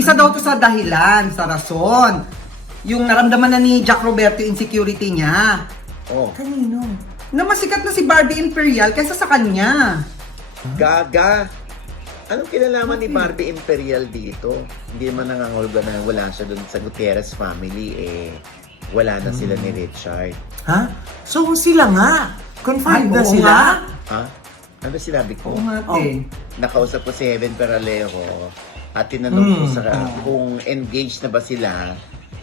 Isa daw to sa dahilan, sa rason. Yung naramdaman na ni Jack Roberto insecurity niya. Oh, Kanino? Na mas sikat na si Barbie Imperial kaysa sa kanya. gaga. Anong kinalaman ni Barbie Imperial dito? Hindi naman nangangolga na wala siya dun sa Gutierrez family, wala na sila ni Richard. Ha? So sila nga. Confirmed na oo sila? nga. Ha? Ano sinabi ko? Oo nga, te. Nakausap ko si Heaven Peralejo at tinanong ko sa kung engaged na ba sila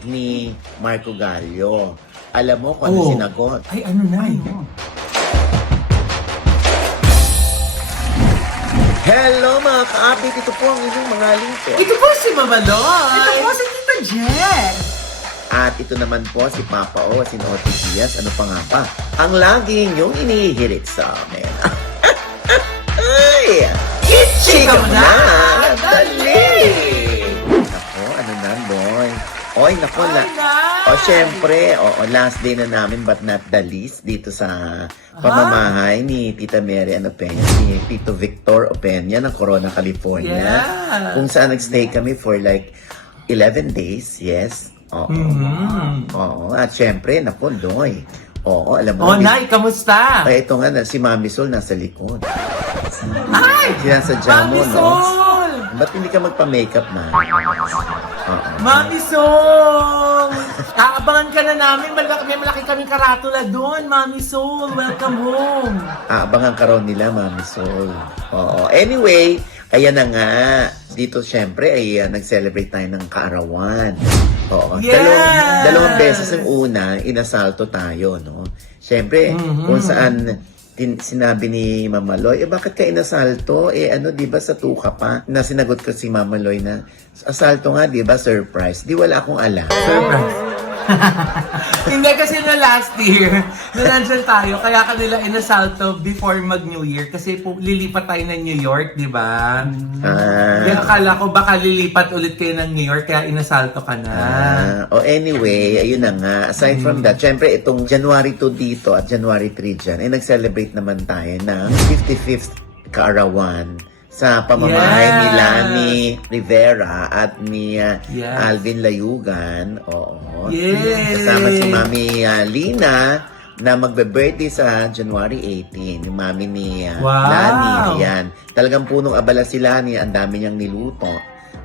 ni Marco Gallio. Alam mo kung ano sinagot? Ay, ano na? Hello mga ka-update! Ito po ang inyong mga lingkod. Ito po si Mama Loy. Ito po si Tita Jen. At ito naman po si Papa O, si Noti Diaz. Ano pa nga ba? Ang lagi niyong inihirit sa amin. Ay! Ichika mo na! Dali! Ako, ano na, boy? Oy, naku na. O, syempre, last day na namin but not the least dito sa pamamahay ni Tita Mary Ann Opeña, ni Tito Victor Opeña ng Corona, California. Yeah. Kung saan nagstay kami for like 11 days, yes. Oo. Oo. At syempre, naku, Loy. Oo, alam mo. Oh, Nay, kamusta? Ay, ito nga, si Mami Sol nasa likod. Ay! Sinasadya mo, Mami no? Sol! Ba't hindi ka magpa-makeup, ma? Oo. Mami Sol! Aabangan ka na namin. May malaki kaming karatula doon. Mami Sol, welcome home. Aabangan ka raw nila, Mami Sol. Oo. Anyway, ayan na nga. Dito, syempre, ay nag-celebrate tayo ng kaarawan. Oo. Yes! Dalawang beses ang una, inasalto tayo, no? Syempre, kung saan sinabi ni Mama Loy, bakit ka inasalto? Di ba sa tuka pa? Na sinagot ko si Mama Loy na, asalto nga, di ba, surprise? Di wala akong alam. Surprise. Hindi kasi na last year, na nandyan tayo, kaya kanila inasalto before mag-New Year kasi lilipat tayo ng New York, di ba? Kaya akala ko baka lilipat ulit kayo ng New York, kaya inasalto ka na. Anyway, ayun na nga. Aside from that, syempre itong January 2 dito at January 3 dyan, nag-celebrate naman tayo ng 55th kaarawan sa pamamahay ni Lani Rivera at ni Alvin Layugan. Oo. Yes. Kasama si Mami Lina na magbe-birthday sa January 18. Yung mami ni Lani. Ayan. Talagang punong abala si Lani. Ang dami niyang niluto.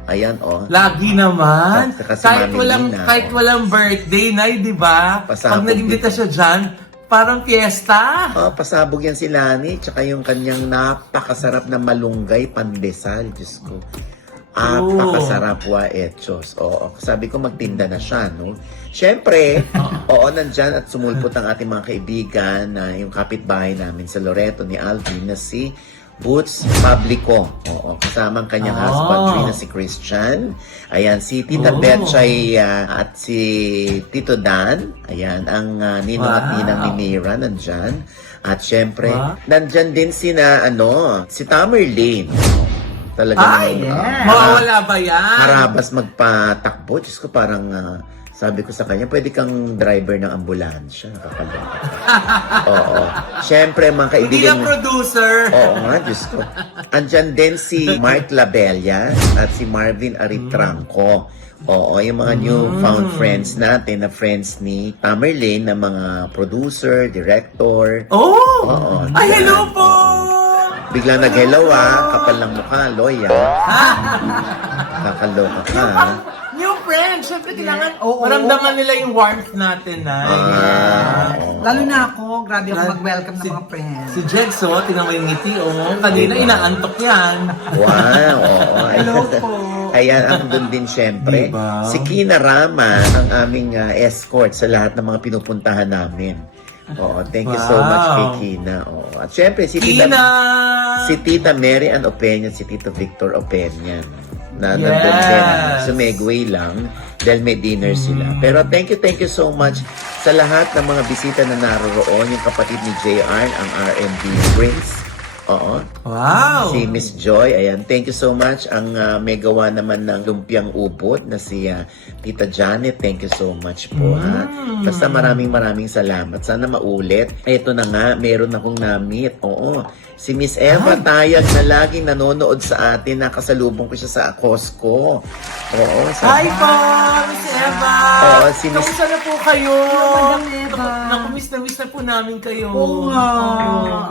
Ayan, Lagi naman. Kasi Kahit Mami Lina, kahit walang birthday, Nay, di ba? Pasabog Pag nag-imbita siya dyan, parang fiesta. Pasabog yan si Lani. Tsaka yung kanyang napakasarap na malunggay pandesal. Diyos ko. Napakasarap wa echos. Oo. Sabi ko magtinda na siya, no? Siyempre, nandyan at sumulpot ang ating mga kaibigan na yung kapitbahay namin sa Loreto ni Alvin na si Boots Publico. Oo, kasama ang kanyang husband na si Christian. Ayan, si Tita Betchay at si Tito Dan. Ayan, ang ninong at ninang ni Mira nandyan. At syempre, nandyan din si Tamerlane. Talagang Mawawala ba yan? harabas magpatakbo. Diyos ko, parang sabi ko sa kanya, pwede kang driver ng ambulansya. Kakaloka. Oo. Siyempre, mga Hindi kaibigan. lang producer. Oo nga, Diyos ko. Andyan din si Mark Labella at si Marvin Aritranco. Oo, yung mga newfound friends natin na friends ni Tamerlane na mga producer, director. Oo. Ay, hello po! Biglang nag-hello kapal ng mukha, Loya. Kakaloka ka. New friends, syempre kailangan maramdaman nila yung warmth natin, Nay. Lalo na ako, grabe ako mag-welcome ng mga friends. Si Jex, tingnan mo yung ngiti, kanina inaantok yan. Wow, Hello po. Ayan, ang doon din syempre. Diba? Si Kina Rama, ang aming escort sa lahat ng mga pinupuntahan namin. Oo, thank you so much kay Kina. Oo. At syempre, si Tita Mary Ann Opeña at si Tito Victor Opeña. Na nandun din. Sumegway lang dahil may dinner sila. Pero thank you so much sa lahat ng mga bisita na naroroon. Yung kapatid ni JR, ang R&B Prince. Oo. Wow! Si Miss Joy, ayan. Thank you so much. Ang may gawa naman ng lumpiang ubod na si Tita Janet. Thank you so much po, ha. Basta maraming salamat. Sana maulit. Ito na nga, meron akong na-meet. Oo. Si Miss Eva Tayag na laging nanonood sa atin, nakasalubong ko siya sa Costco. Oo, Hi po, Miss Eva! Oo, si Miss- Kamusta na po kayo? Madam Eva. Naku-miss na miss na po namin kayo. Oo nga.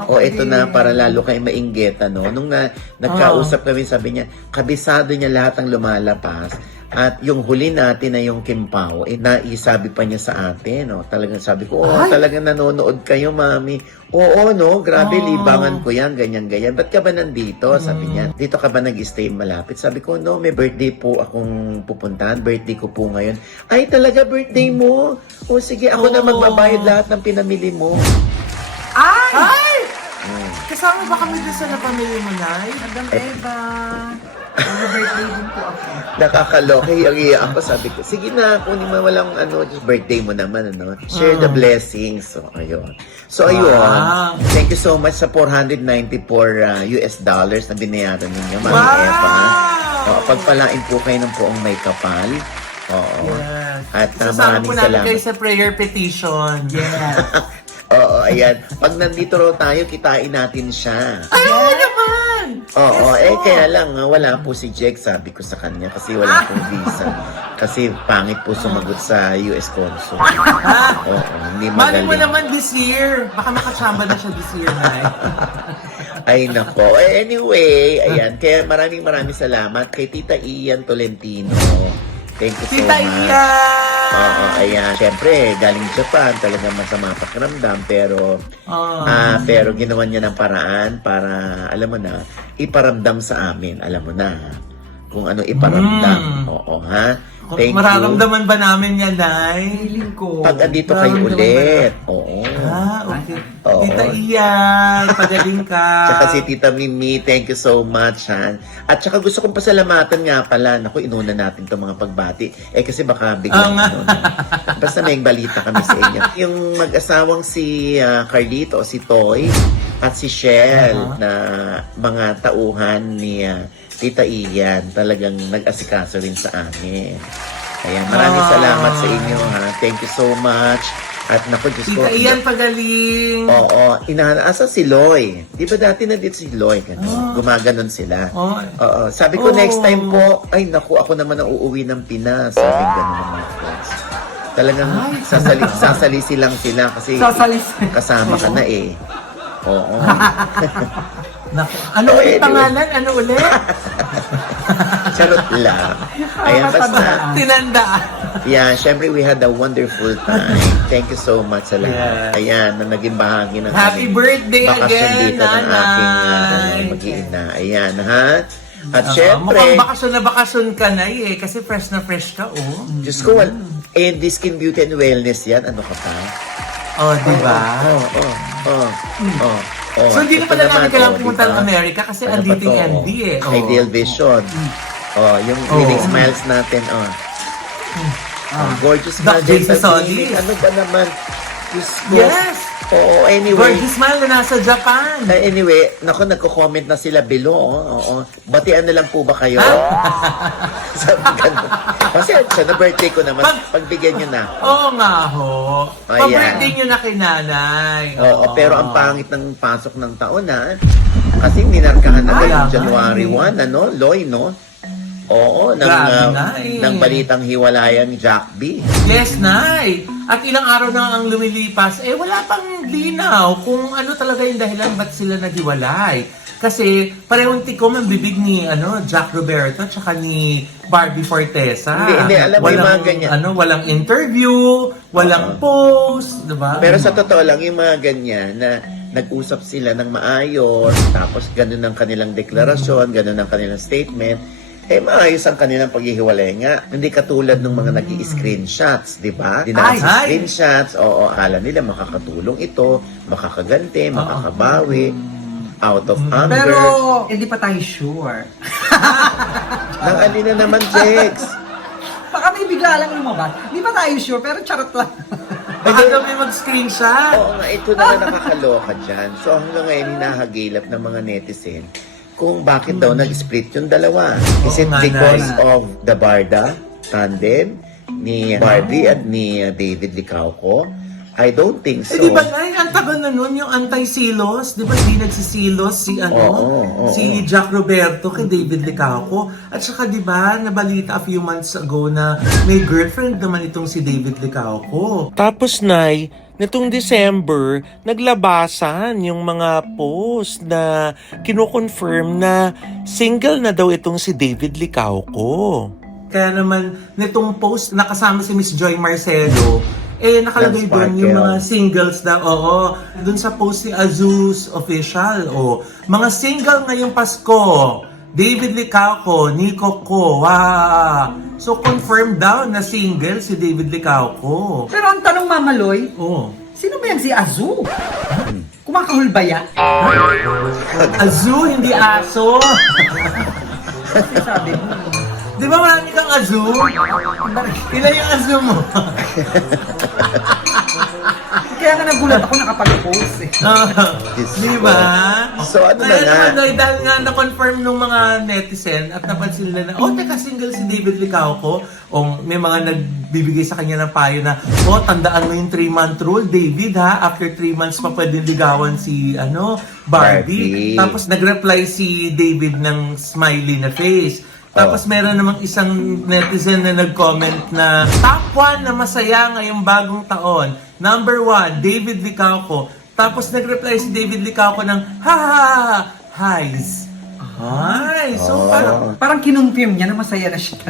O ito na, para lalo kayo mainggit, ano? Nung nagkausap kami, sabi niya, kabisado niya lahat ang lumalapas. At yung huli natin na yung Kimpao, naisabi pa niya sa atin, no? Talagang sabi ko, talagang nanonood kayo, mami. Oo, no? Grabe, libangan ko yan, ganyan-ganyan. Ba't ka ba nandito? Sabi niya, dito ka ba nag-stay malapit? Sabi ko, no, may birthday po akong pupuntahan. Birthday ko po ngayon. Ay, talaga birthday mo? O sige, ako na magbabayad lahat ng pinamili mo. Ay! Kasama ba kami doon sa napamili mo, Nay? Madam Eva. Mag-birthday din po ako. Nakakaloka, hiyang-hiya ako. Sabi ko, sige na, kunin mo walang just birthday mo naman, ano. Share the blessings. So, ayun. So, ayun. Wow. Thank you so much sa $494 US dollars na binayaran ninyo, Mami Wow! Eva. Pagpalain po kayo ng poong may kapal. Oo. Yes. At Sasama maraming po namin kayo salamat. sa prayer petition. Yes. Oo, ayan. Pag nandito raw tayo, kitain natin siya. Ay, oo naman! Oo, Yes, kaya lang, wala po si Jake, sabi ko sa kanya, kasi wala pong visa. Kasi pangit po sumagot sa US Consul. Oo, hindi Mali mo magaling. naman this year. Baka nakachamba na siya this year, Nay. Ay, nako. Anyway, ayan. Kaya maraming salamat kay Tita Ian Tolentino. Thank you so Tita much. Ian! Oo, ayan. Siyempre, galing Japan, talagang masama pakiramdam, pero pero ginawa niya ng paraan para, alam mo na, iparamdam sa amin. Alam mo na, kung ano iparamdam. Oo, ha? Thank you. Mararamdaman ba namin yan, Nay? Feeling ko. Pag andito kayo Nararamdaman ulit. Oo. Okay. Oo. Tita Ian, pagaling ka. Tsaka si Tita Mimi, thank you so much, ha? At tsaka gusto kong pasalamatan nga pala. Naku, inuna natin itong mga pagbati. Kasi baka biglang basta may balita kami sa inyo. Yung mag-asawang si Carlito o si Toy at si Shell na mga tauhan ni Tita Ian, talagang nag-asikaso rin sa amin. Ayan, maraming salamat sa inyo, ha? Thank you so much. At naku, Diyos ko. Tita Ian, pagaling. Oo, asa si Loy. Di ba dati nandito si Loy? Gumaganon sila. Oo, sabi ko next time po, ay naku, ako naman ang uuwi ng Pinas. Sabi gano'n ng mga friends. Talagang sasalisi lang sila kasi Sasalisi. kasama ka na eh. Oo. Naku, ano ulit pangalan? Ano ulit? Charot lang. Ayan, basta. Tinanda. Yeah, syempre we had a wonderful time. Thank you so much sa lahat. Ayan, na naging bahagi ng Happy aming birthday bakasyon again, dito ng aking Nanay. mag-iina. Ayan, ha? At syempre, Mukhang bakasyon na bakasyon ka na eh. Kasi fresh na fresh ka, oh. Diyos ko, this Skin Beauty and Wellness yan. Ano ka pa? Oh, di ba? So, hindi na pala namin kailangan pumunta ng Amerika kasi Ano andito pa to? yung MD eh. Oh. Ideal Vision. Yung winning smiles natin, gorgeous Doc smile. Jesus Solis. Ano ba naman? Diyos ko. Yes! Oo, anyway. Gorgeous smile na nasa Japan. Anyway, naku, nagko-comment na sila below. Oo. Batian na lang po ba kayo? Sabi ganun. Kasi sa birthday ko naman, pagbigyan nyo na. Oo nga ho. Ayan. Pa-birthday nyo na kay nanay. Oo, pero ang pangit ng pasok ng taon, ha? Kasi minarkahan na Kaya yung nga January eh. 1, ano? Loy, no? Oo, Grabe na eh. ng balitang hiwalayang Jack B. Yes, Nay. At ilang araw na ang lumilipas, wala pang linaw kung ano talaga yung dahilan ba't sila naghiwalay. Kasi parehong tikom ang bibig ni Jack Roberto tsaka ni Barbie Fortesa. Hindi, alam mo yung mga ganyan. Walang interview, walang post, di ba? Pero sa totoo lang, yung mga ganyan na nag-usap sila ng maayos, tapos ganun ang kanilang deklarasyon, ganun ang kanilang statement, maayos ang kanilang paghihiwalay nga. Hindi katulad ng mga nag-i-screenshots, di ba? Screenshots, oo, akala nila makakatulong ito, makakaganti, makakabawi, out of anger. Pero, hindi pa tayo sure. Nang alin na naman, Jex. Baka may bigla lang lumabas. Hindi pa tayo sure, pero charot lang. Baka daw may mag-screenshot. Oo nga, ito na nakakaloka dyan. So hanggang ngayon, hinahagilap ng mga netizen kung bakit daw nag-split yung dalawa. Is it because of the Barda tandem ni Barbie at ni David Licauco? I don't think so. Eh, di ba na, ang tagal na nun, yung anti-silos, di ba di nagsisilos si, Oo. si Jack Roberto kay David Licauco. At saka di ba, nabalita a few months ago na may girlfriend naman itong si David Licauco. Tapos, Nay, nitong December, naglabasan yung mga post na kino-confirm na single na daw itong si David Licauco. Kaya naman, nitong post, nakasama si Miss Joy Marcelo, nakalagay That's doon yung sparkle. mga singles na, doon sa post ni Azus Official, mga single ngayong Pasko, David Licauco, Nico Ko, So, confirmed daw na single si David Licauco. Pero ang tanong, Mama Loy, sino ba yan si Azu? Kumakahul ba yan? Azu, hindi aso. Kasi sabi mo. Di ba marami kang Azu? Ilan yung Azu mo? Kaya nga nagulat ako nakapag-post eh. Di ba? So, ano Kaya na nga? naman, Noy, dahil nga na-confirm nung mga netizen at napansin nila na, teka, single si David Licauco. May mga nagbibigay sa kanya ng payo na, tandaan mo yung 3-month rule, David, ha? After 3 months pa pwedeng ligawan si, Barbie. Tapos nag-reply si David ng smiley na face. Tapos meron namang isang netizen na nag-comment na top 1 na masaya ngayong bagong taon. Number 1, David Licauco. Tapos nag-reply si David Licauco ng highs. Hi! So Parang kinonfirm niya na masaya na siya.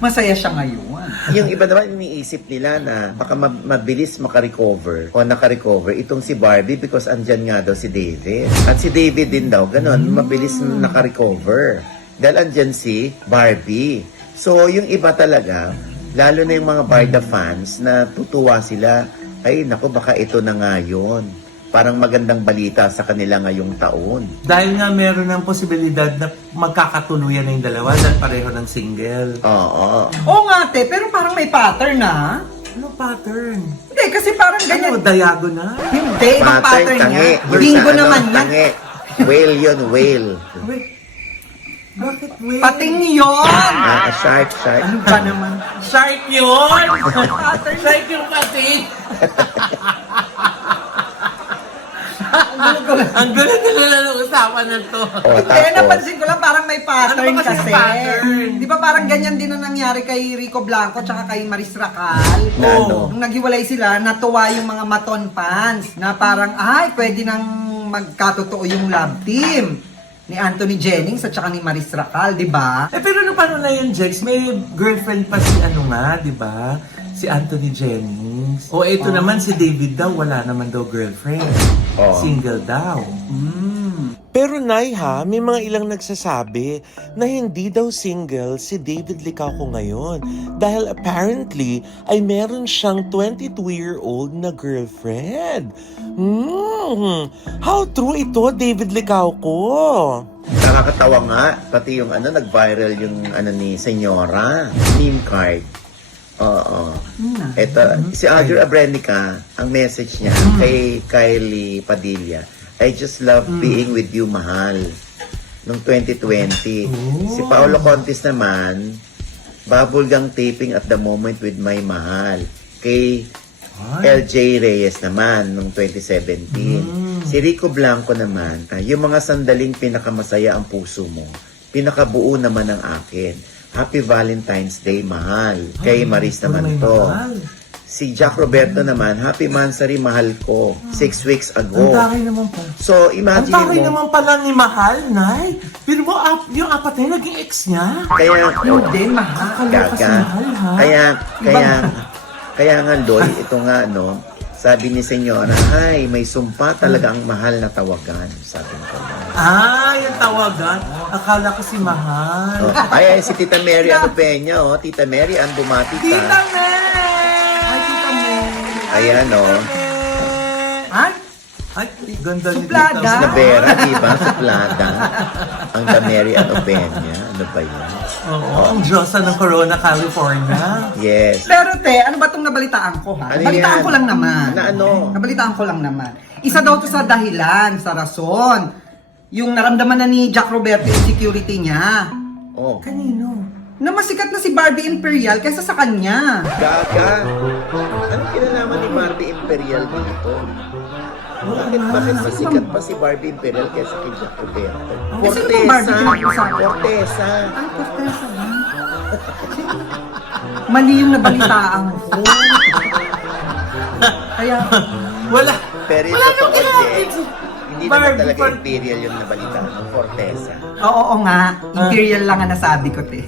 Masaya siya ngayon. Yung iba naman iniisip nila na baka mabilis makarecover o nakarecover itong si Barbie because andyan nga daw si David. At si David din daw, ganun, mabilis nakarecover. Dahil andyan si Barbie. So, yung iba talaga, lalo na yung mga Barda fans na tutuwa sila, ay naku, baka ito na nga yun. Parang magandang balita sa kanila ngayong taon. dahil nga meron ng posibilidad na magkakatuluyan na yung dalawa dahil pareho ng single. Oo. Oo nga, te, pero parang may pattern na. Ano pattern? Hindi, kasi parang ganyan. Diagonal? Hindi, ibang pattern niya. Yung Bingo sa naman yan. tangi. Whale yun, whale. Wait. Bakit wait? Pating yun! Shark. Ano ba naman? Shark yun! Shark yung pating! Ang gulo nila ng usapan na to. Hindi, napansin ko lang parang may pattern Ano ba kasi kasi. pattern? Di ba parang ganyan din ang nangyari kay Rico Blanco tsaka kay Maris Racal? Ano? Nung naghiwalay sila, natuwa yung mga Maton fans na parang, pwede nang magkatotoo yung love team ni Anthony Jennings at saka ni Maris Racal, di ba? Pero paano na yun, Jex? May girlfriend pa si di ba? Si Anthony Jennings. Ito naman si David daw, wala naman daw girlfriend. Single daw. Pero Nay ha, may mga ilang nagsasabi na hindi daw single si David Licauco ngayon dahil apparently ay meron siyang 22-year-old na girlfriend. How true ito, David Licauco? Nakakatawa nga, pati yung nag-viral yung ni Senyora, meme card. Oo. Ito, si Audrey Abrenica, ang message niya kay Kylie Padilla, I just love being with you, mahal. Noong 2020. Si Paolo Contis naman, bubblegum taping at the moment with my mahal. Kay LJ Reyes naman, noong 2017. Si Rico Blanco naman, yung mga sandaling pinakamasaya ang puso mo, pinakabuo naman ang akin. Happy Valentine's Day, mahal. Kay Maris naman to. Si Jack Roberto naman, Happy Mansari, mahal ko. 6 weeks ago. Ang takay naman pa. So, Ang imagine takay mo. naman pala ni Mahal, Nay. Pero mo, yung apat na yun, naging ex niya. Kaya, Hindi, mahal. Kaloka si Mahal, ha? kaya nga, Loy, ito nga, sabi ni Senyora, ay, may sumpa talaga ang mahal na tawagan. Sabi ko. Yung tawagan. Akala ko si Mahal. Ay, si Tita Mary Peña, Tita Mary, ang bumati ka. Tita May! Ayan, Ay, Ganda ni Suplada. Tita Na Vera, di ba? Suplada. Ang The Mary Peña. Ano ba yan? Oo, ang Diyosa ng Corona, California. Yes. pero te, ano ba itong nabalitaan ko ha? Ano Nabalitaan yan? ko lang naman. Na ano? Nabalitaan ko lang naman. Isa daw to sa dahilan, sa rason. Yung naramdaman na ni Jack Roberto yung security niya. Oh. Kanino? na mas sikat na si Barbie Imperial kaysa sa kanya. Gaga! Anong kinalaman ni Barbie Imperial dito? Bakit masikat pa si Barbie Imperial kaysa kay Jack Roberto? Eh, sino bang Barbie pinag-usapan? Fortesa! Ay, Fortesa ba? Mali yung nabalitaan ko. Kaya, Wala. Pero yung Wala totoo, nang ginamit. Jen, hindi naman Barbie talaga for- Imperial yung nabalitaan ng Fortesa. oo nga, Imperial lang ang nasabi ko, te.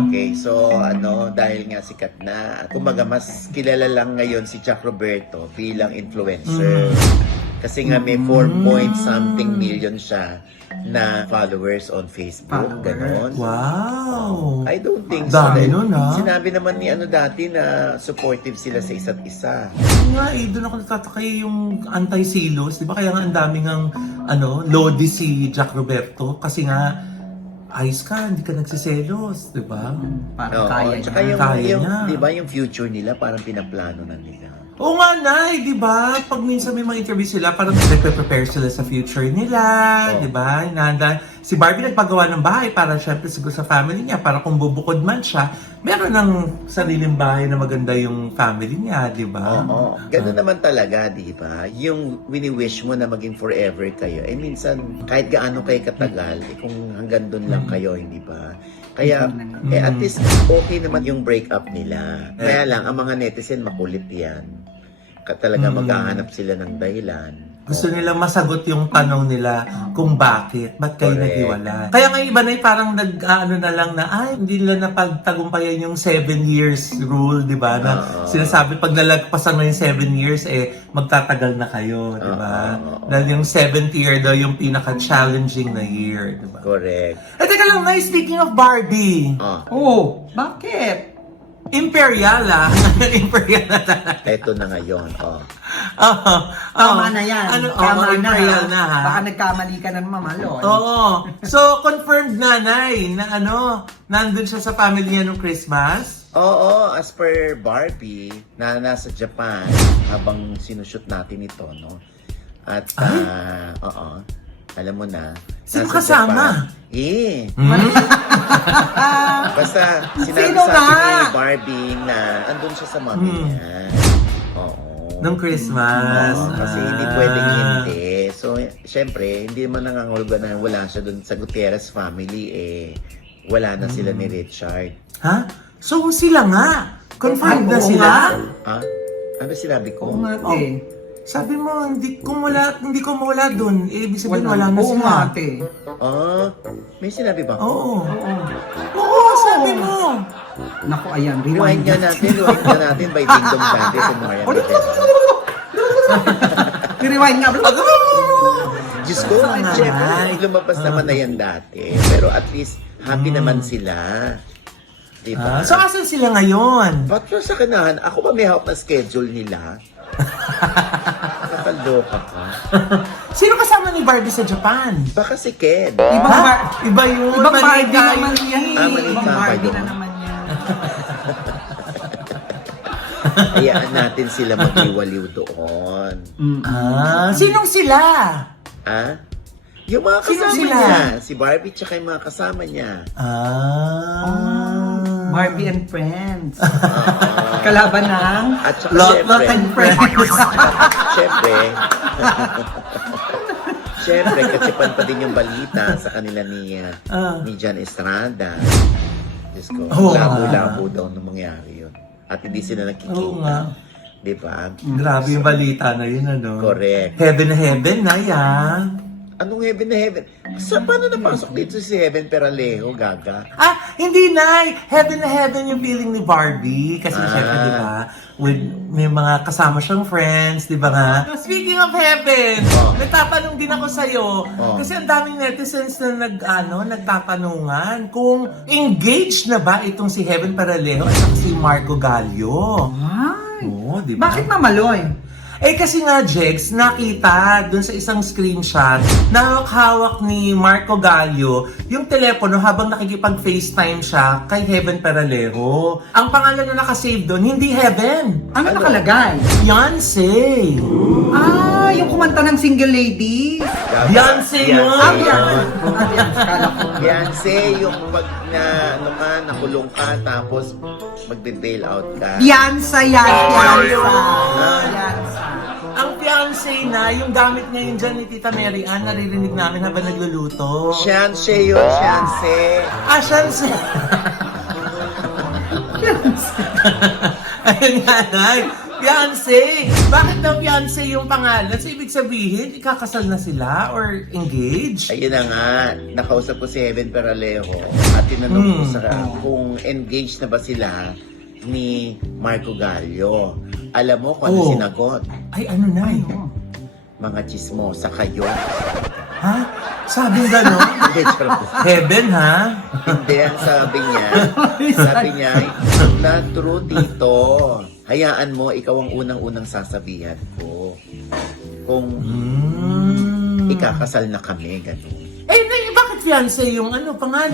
Okay. So, dahil nga sikat na, kumbaga mas kilala lang ngayon si Jack Roberto bilang influencer. Kasi nga may 4-point-something million siya na followers on Facebook. Ganon. Wow. I don't think so. Dami Dahil nun, ha? Sinabi naman ni dati na supportive sila sa isa't isa. Nga doon ako natataka yung anti-silos, di ba? Kaya nga ang daming lodi si Jack Roberto kasi nga ayos ka, hindi ka nagsiselos, di ba? Parang Oo, kaya tsaka niya. Kaya niya. di ba, yung future nila parang pinaplano na nila. Oo nga, Nay, di ba? Pag minsan may mga interview sila, parang nagpe-prepare sila sa future nila, Oo. di ba? Hinahanda. Si Barbie nagpagawa ng bahay para syempre siguro sa family niya, para kung bubukod man siya, meron ng sariling bahay na maganda yung family niya, di ba? Oo. Ganun naman talaga, di ba? Yung wini-wish mo na maging forever kayo, minsan, kahit gaano kayo katagal, kung hanggang doon lang kayo, hindi ba? Kaya, at least, okay naman yung breakup nila. Kaya lang, ang mga netizen, makulit yan. Talaga maghahanap sila ng dahilan. Gusto nilang masagot yung tanong nila kung bakit, ba't kayo Correct. naghiwalay. Kaya nga iba na parang na lang na, hindi nila napagtagumpayan yung 7 years rule, di ba? Na sinasabi, pag nalagpasan na yung 7 years, magtatagal na kayo, di ba? Dahil yung 7th year daw yung pinaka-challenging na year, di ba? Correct. Teka lang, Nay, speaking of Barbie, Oh, bakit? Imperial Imperial na talaga. Eto na ngayon, Tama na yan. Tama na. Imperial na, ha? Baka nagkamali ka na naman, Malon. Oo. So, confirmed nanay na nandun siya sa family niya nung Christmas? Oo, as per Barbie, na nasa Japan, habang sinushoot natin ito, no? At, alam mo na, Sino nasa kasama? Japan. Basta, sinabi Sino sa akin nga? ni Barbie na andun siya sa mami niya. Oo. Nung Christmas. Oo, kasi hindi pwedeng hindi. So, syempre, hindi man nangangulugan na wala siya dun sa Gutierrez family, wala na sila ni Richard. Ha? So, sila nga. Confirmed na Oo sila? nga. Ha? Ano sinabi ko? Oo nga, te. Sabi mo, hindi ko mawala dun. Ibig sabihin, wala na Oo sila. nga, te. May sinabi ba? Oo. Oo, sabi mo. Naku, ayan. Rewind nga natin by Dingdong Dantes and Marian Rivera. Rewind nga. Diyos ko, Sana syempre, nga. lumabas naman na yan dati. Pero at least, happy naman sila. Diba? So, asan sila ngayon? Ba't yun sa kanahan? Ako ba may hawak na schedule nila? Nakaloka ka. Sino kasama ni Barbie sa Japan? Baka si Ken. Iba yun. Ibang Barbie Manika naman yun. yan. Manika Ibang ba Barbie yun? na naman yan. Hayaan natin sila mag-iwaliw doon. Sinong sila? Yung mga Sino kasama sila? niya. Si Barbie tsaka yung mga kasama niya. Barbie and Friends. Kalaban ng At saka Lot and Friends. syempre, syempre, katsipan pa din yung balita sa kanila ni Jan Estrada. Diyos ko, Oo nga. labo-labo daw nung mangyari yun. At hindi sila nakikita. Oo nga. Di ba? Grabe yung balita na yun, Correct. Heaven na heaven na yan. Anong heaven na heaven? Paano napasok dito si Heaven Peralejo, Gaga? Hindi na. Heaven na heaven yung feeling ni Barbie. Kasi syempre, di ba, may mga kasama siyang friends, di ba nga? Speaking of heaven, nagtatanong din ako sa'yo. Kasi ang daming netizens na nagtatanungan kung engaged na ba itong si Heaven Peralejo at si Marco Gallio. Ay. Oo, di ba? Bakit mamaloy? Eh kasi nga, Jex, nakita dun sa isang screenshot na hawak ni Marco Gallio yung telepono habang nakikipag-FaceTime siya kay Heaven Peralero. Ang pangalan na nakasave dun, hindi Heaven. Ano nakalagay? Beyonce. Ah, yung kumanta ng Single Lady. Beyonce yun. Ah, Beyonce. Kala ko. Beyonce, yung pag nakulong ka, tapos magbe-bail out ka. Beyonce yan. Beyonce. Ah. Beyonce. Ang Beyonce na, yung gamit ngayon dyan ni Tita Mary Ann, naririnig namin habang nagluluto. Beyonce yun, Beyonce. Ah, Beyonce. Ayun nga, Nay. Beyonce! Bakit daw Beyonce yung pangalan? So, ibig sabihin, ikakasal na sila or engaged? Ayun na nga, nakausap ko si Heaven Peralero at tinanong ko sa kung engaged na ba sila ni Marco Gallio. Alam mo kung ano Oh. sinagot? Ay, ano na yun? Mga chismosa kayo. Ha? Sabi gano'n? Hindi, charot. Heaven, ha? Hindi, ang sabi niya, na true dito. Hayaan mo, ikaw ang unang-unang sasabihan ko. Kung ikakasal na kami, gano'n. Eh, bakit Beyonce yung ano, pangalan?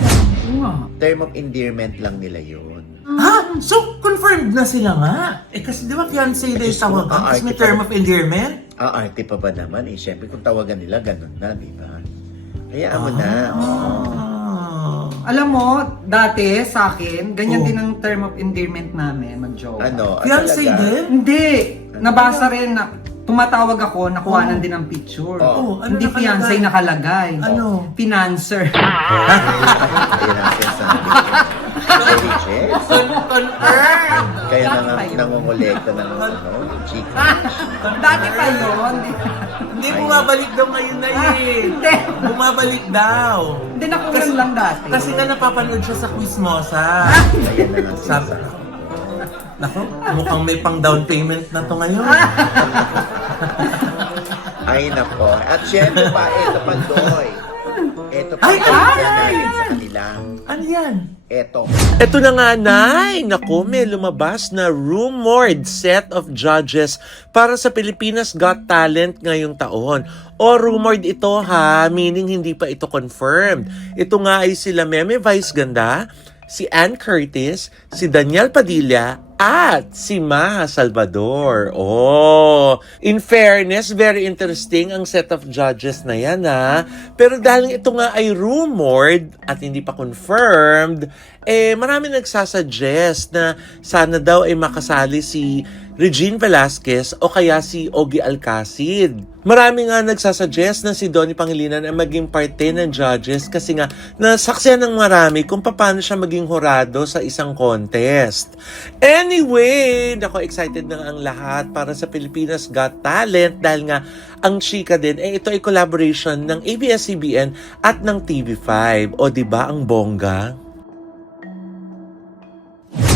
Term of endearment lang nila yun. Ha? So, confirmed na sila nga? Eh, kasi di ba Beyonce na yung tawagan? Kasi may term of endearment? Arte pa ba naman? Eh, syempre kung tawagan nila, ganun na, di ba? Hayaan mo na. Alam mo, dati sa akin, ganyan Oh. din ang term of endearment namin, mag-joke. Ano? Beyonce talaga? din? Hindi. Nabasa rin na tumatawag ako, nakuhanan din ng picture. Oh. Ano Hindi nakalagay? fiancé nakalagay. Ano? Financer. Ayun ang sinasabi ko. Very Jess. Confirmed! Kaya Dati pa yun. nangongolekta ng chika. Dati pa yun. Hindi, bumabalik daw ngayon na eh. Hindi. Bumabalik daw. Hindi nakulang lang dati. Kasi nga napapanood siya sa Quizmosa. Ayan na nga Sabi, sinasabi. Naku, mukhang may pang down payment na to ngayon. Ay, nako. At syempre pa, eto pa, Doy. Eto pa, Ay, natin sa kanila. Ano yan? Eto. Eto na nga, Nay! Naku, may lumabas na rumored set of judges para sa Pilipinas Got Talent ngayong taon. O rumored ito ha, meaning hindi pa ito confirmed. Ito nga ay sila Meme Vice Ganda, si Ann Curtis, si Daniel Padilla, at si Maha Salvador. Oh, in fairness, very interesting ang set of judges na yan ha. Pero dahil ito nga ay rumored at hindi pa confirmed, marami nagsasuggest na sana daw ay makasali si Regine Velasquez o kaya si Ogie Alcacid. Marami nga nagsasuggest na si Donnie Pangilinan ay maging parte ng judges kasi nga nasaksihan ng marami kung paano siya maging horado sa isang contest. Anyway, nako excited na ang lahat para sa Pilipinas Got Talent dahil nga ang chika din, ito ay collaboration ng ABS-CBN at ng TV5. O diba ang bongga?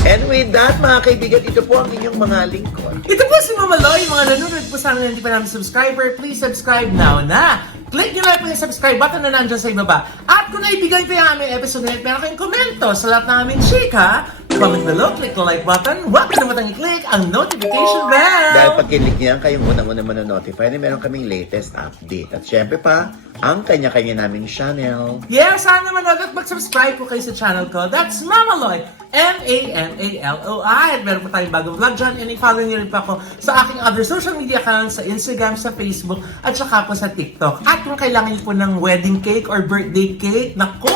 And with that, mga kaibigan, ito po ang inyong mga lingkod. Ito po si Mama Loy, mga nanonood po sa amin na hindi pa namin subscriber. Please subscribe now na. Click nyo lang po yung subscribe button na nandyan sa ibaba. At kung naibigan po yung aming episode na meron kayong komento sa lahat ng aming chika, comment below, click the like button, huwag kalimutan i-click ang notification bell. Dahil pag kilik niyan, kayong unang-una manonotify na meron kaming latest update. At syempre pa, ang kanya-kanya naming channel. Yeah, sana manood at mag-subscribe po kayo sa channel ko. That's Mama Loy, M-A-M-A-L-O-I. At meron pa tayong bagong vlog dyan. And i-follow nyo rin pa ako sa aking other social media accounts, sa Instagram, sa Facebook, at saka po sa TikTok. At kung kailangan nyo po ng wedding cake or birthday cake, naku!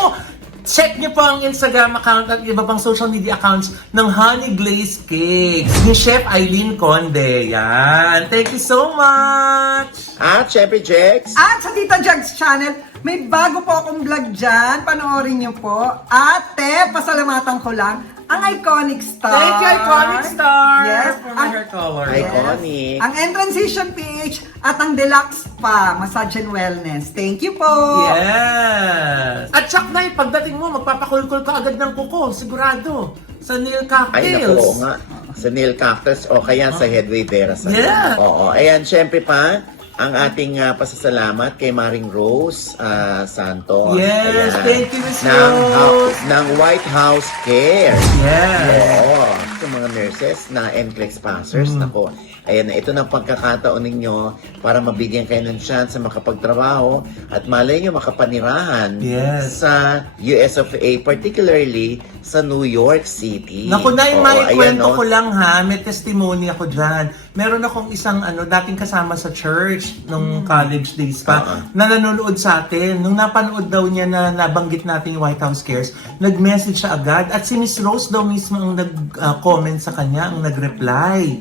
Check nyo po ang Instagram account at iba pang social media accounts ng Honey Glaze Cakes ni Chef Eileen Conde. Yan. Thank you so much! At syempre, Jex, At sa Tita Jugs channel, may bago po akong vlog dyan. Panoorin niyo po. Ate, pasalamatan ko lang ang Iconic Star. Thank you, Iconic Star! Yes. For my hair color. Iconic. Ang Entranciation PH at ang Deluxe Spa, Massage and Wellness. Thank you po. Yes! At Chuck na pagdating mo, magpapakulkul ka agad ng kuko, sigurado. Sa nail Ay, cocktails. naku, oo nga. Sa nail cactus o kaya sa Headway Vera. Yeah. Oo. Ayan, syempre pa, ang ating pasasalamat kay Maring Rose Santos. Yes, Ayan. thank you, Miss ng, Rose. ng White House Care. Yes. Oo. Sa mga nurses na NCLEX passers, nako. Ayan na, ito na pagkakataon ninyo para mabigyan kayo ng chance sa makapagtrabaho at malay nyo makapanirahan Yes. sa US of A, particularly sa New York City. Naku, Nay, Oo, may ayan, kwento no? ko lang ha. May testimony ako dyan. Meron akong isang dating kasama sa church nung college days pa na nanonood sa atin. Nung napanood daw niya na nabanggit natin yung White House Cares, nag-message siya agad. At si Miss Rose daw mismo ang nag-comment sa kanya, ang nag-reply.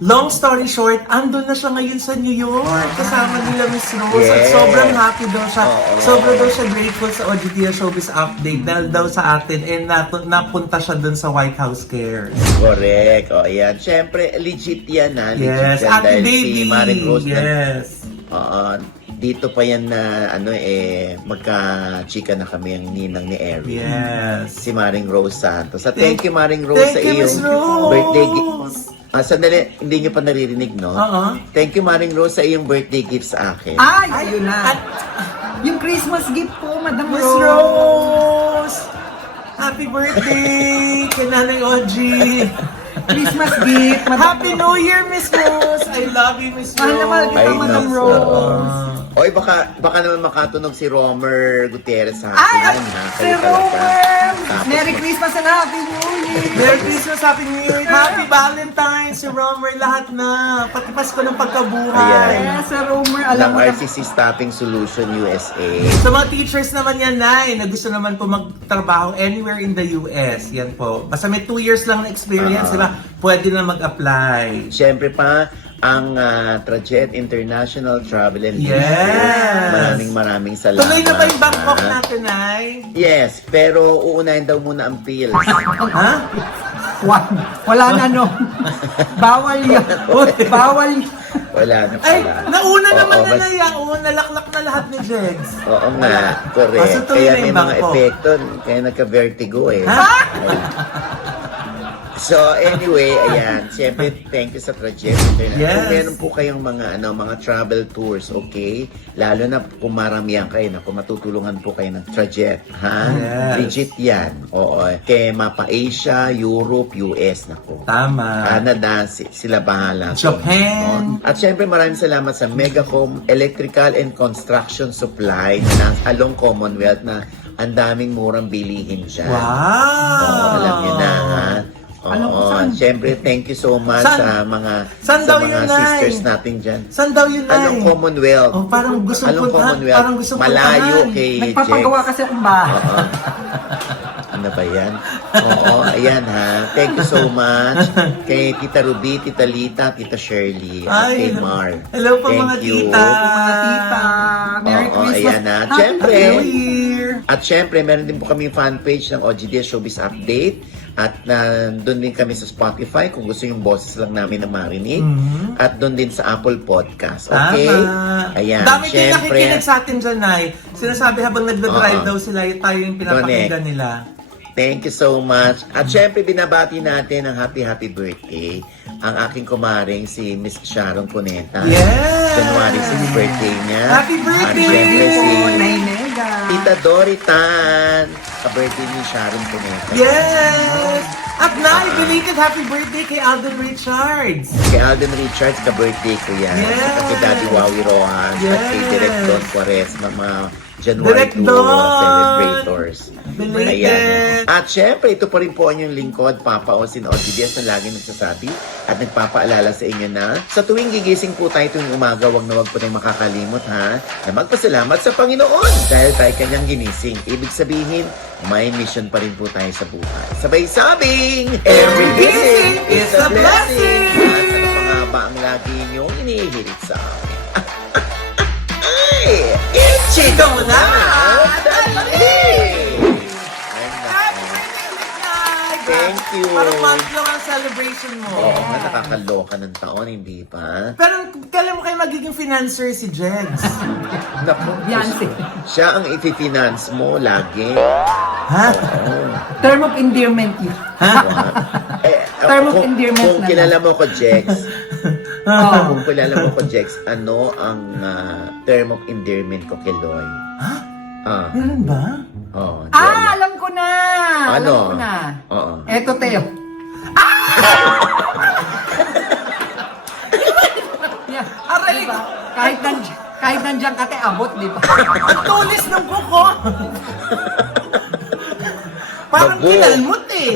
Long story short, andun na siya ngayon sa New York. Kasama nila Miss Rose. At Yes. sobrang happy daw siya. Oo. Sobrang daw siya grateful sa OGTL Showbiz Update dahil daw sa atin napunta siya dun sa White House Cares. Correct. O, ayan. Siyempre, legit yan, ha? Legit Yes, yan Ate dahil Baby. si Maring Rose na, Yes. dito pa yan na, magka-chika na kami ang ninang ni Eric. Yes. Si Maring Rose Santos. At thank you, Maring Rose, Thank sa you, iyong Miss Rose. birthday gift. Sandali, hindi nyo pa naririnig, no? Oo. Thank you, Maring Rose, sa iyong birthday gift sa akin. Ay, ayun na. At Yung Christmas gift po, Madam Miss Rose. Rose! Happy birthday kay Nanay Oji! Christmas gift, Madam Happy New Year, Miss Rose! I love you, Miss Mahal na mahal Rose! kita, Madam naku. Rose. Oy, baka naman makatunog si Romer Gutierrez sa Ay, akin, ha? si Kayo talaga. Romer! Tapos, Merry Christmas and Happy New Year! Merry Christmas, Happy New Year! Happy Valentine's, si Romer, lahat na! Pati Pasko ng pagkabuhay! Ayan. Yes, Sir Romer, alam ng mo na. RCC Staffing Solution USA. Sa mga teachers naman yan, Nay, na gusto naman po magtrabaho anywhere in the US. Yan po. Basta may 2 years lang na experience, di ba? Pwede na mag-apply. Siyempre pa, ang Trajet International Travel and Yes! Maraming salamat. Tuloy na ba yung Bangkok ha? natin, Nay? Yes, pero uunahin daw muna ang Phil. Ha? Wala na, no? Bawal yan. Bawal yan. Wala na Ay, pala. nauna Oo, naman na mas- Nay. Oo, nalaklak na lahat ni Jegs. Oo nga, correct. Ah, so tuloy Kaya na may yung mga Bangkok. epekto, kaya nagka-vertigo eh. Ha? So anyway, ayan, siyempre thank you sa Trajet International. Yes. Kung meron po kayong mga travel tours, okay? Lalo na kung maramihan kayo, kung matutulungan po kayo ng Trajet, ha? Yes. Legit yan. Oo. Kaya mapa Asia, Europe, US, nako. Tama. Canada, sila bahala. Japan. At syempre maraming salamat sa Megacom Electrical and Construction Supply na along Commonwealth na ang daming murang bilihin dyan. Wow! Oo, alam niyo na, ha? Alam ko Oo, saan. syempre, thank you so much Saan? sa mga Saan daw yun, Nay? sisters natin dyan. Saan daw yun, Nay? Anong Commonwealth? Oh, parang gusto Anong puntahan. Commonwealth? Parang gusto Malayo puntahan. kay Nagpapagawa Jex. kasi akong bahay. Oo. Ano ba yan? Oo, ayan ha. Thank you so much. Kay Tita Ruby, Tita Lita, Tita Shirley, at kay Mar. Hello po Thank mga you. tita. Mga tita, Merry Oo, Christmas. ayan na. Happy Siyempre, New Year. At syempre, meron din po kami fan page ng OGD Showbiz Update. At doon din kami sa Spotify kung gusto yung boses lang namin na marinig. At doon din sa Apple Podcast. Okay? Tama. Ayan. Dami din syempre, nakikinig sa atin dyan, Nay. Sinasabi habang nagdadrive Oo. daw sila, tayo yung pinapakinggan nila. thank you so much. At syempre, binabati natin ang happy birthday ang aking kumaring si Miss Sharon Cuneta. Yes! January 6 birthday niya. Happy birthday! At syempre si Oh, Nay Mega. Tita Doritan. Ka-birthday ni Sharon Cuneta. Yes! At Nay, belated happy birthday kay Alden Richards. Kay Alden Richards, ka-birthday ko yan. Yes. At kay Daddy Wowie Rojas. At kay Yes. Direct Don Quaresma, mga January Direct 2 Don. celebrators. Belated. Ayan. At syempre, ito po rin po ang inyong lingkod, Papa Osin Ortiz na lagi nagsasabi at nagpapaalala sa inyo na sa tuwing gigising po tayo tuwing umaga, wag na wag po tayong makakalimot ha, na magpasalamat sa Panginoon dahil tayo kanyang ginising. Ibig sabihin, may mission pa rin po tayo sa buhay. Sabay sabing, every gising is a blessing! At ano pa nga ba ang lagi niyong inihirit sa amin? Ay! Chito na! Ay, nako. Thank you. Parang month lang ang celebration mo. Oo nga, nakakaloka ng taon, hindi ba? Pero kailan mo kayo magiging financer si Jegs? Naku, Beyonce. siya ang ipi-finance mo lagi. Ha? Oo. Term of endearment yun. Term of endearment Kung na kilala mo ko, Jex, Oo. kung kilala mo ko, Jex, ano ang term of endearment ko kay Loy? Ah, Meron ba? oh, Alam ko na! Ano? Alam ko na. Oo. Eto, Teo. Kahit nandiyan ka, te, abot, di ba? Ang tulis ng kuko. Parang Bago. kinalmot eh.